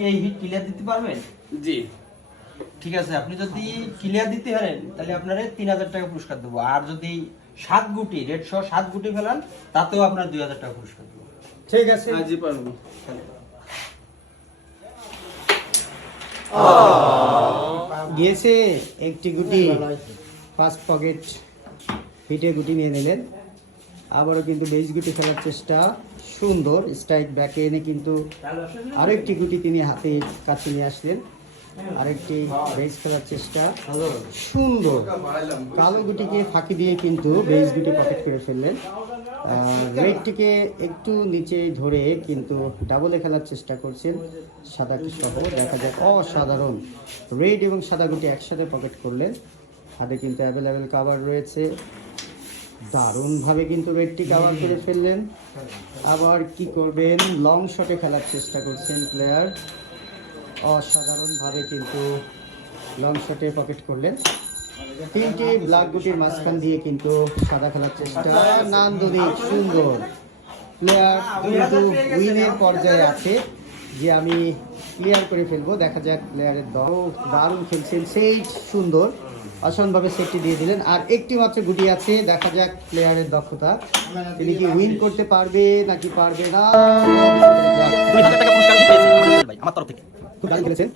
কি এই hit clear দিতে পারবেন? জি ঠিক আছে, আপনি যদি ক্লিয়ার দিতে পারেন তাহলে আপনারে 3000 টাকা পুরস্কার দেবো। আর যদি 7 গুটি রেড সহ 7 গুটি ফেলান তাতেও আপনার 2000 টাকা পুরস্কার দেবো। ঠিক আছে, জি পারবো। গিয়েছে একটি গুটি, ফার্স্ট পকেট হিটে গুটি নিয়ে নিলেন। আবারও কিন্তু বেস গুটি খেলার চেষ্টা, সুন্দর স্ট্রাইক ব্যাকে এনে কিন্তু আরেকটি গুটি তিনি হাতে কাছে নিয়ে আসলেন। আরেকটি বেস খেলার চেষ্টা, সুন্দর কালো গুটিকে ফাঁকি দিয়ে কিন্তু বেস গুটি পকেট করে ফেললেন। রেডটিকে একটু নিচে ধরে কিন্তু ডাবলে খেলার চেষ্টা করছেন সাদাকে সহ। দেখা যায় অসাধারণ রেড এবং সাদা গুটি একসাথে পকেট করলেন। হাতে কিন্তু অ্যাভেলেবেল কাভার রয়েছে, দারুণভাবে কিন্তু রেডটি কাভার করে ফেললেন। আবার কি করবেন, লং শটে খেলার চেষ্টা করছেন প্লেয়ার, অসাধারণভাবে কিন্তু লং শটে পকেট করলেন। তিনটি ব্ল্যাক গুটির মাঝখান দিয়ে কিন্তু সাদা খেলার চেষ্টা, নান্দনিক সুন্দর। প্লেয়ার কিন্তু উইনের পর্যায়ে আছে যে আমি ক্লিয়ার করে ফেলবো। দেখা যাক প্লেয়ারের দল দারুণ খেলছেন, সেই সুন্দর অসম্ভবে সেটটি দিয়ে দিলেন। আর একটি মাত্র গুটি আছে, দেখা যাক প্লেয়ারের দক্ষতা, তিনি কি উইন করতে পারবে নাকি পারবে না। 2000 টাকা পুরস্কার পেয়েছেন ভাই আমার তরফ থেকে। খুব দারুণ খেলেছেন।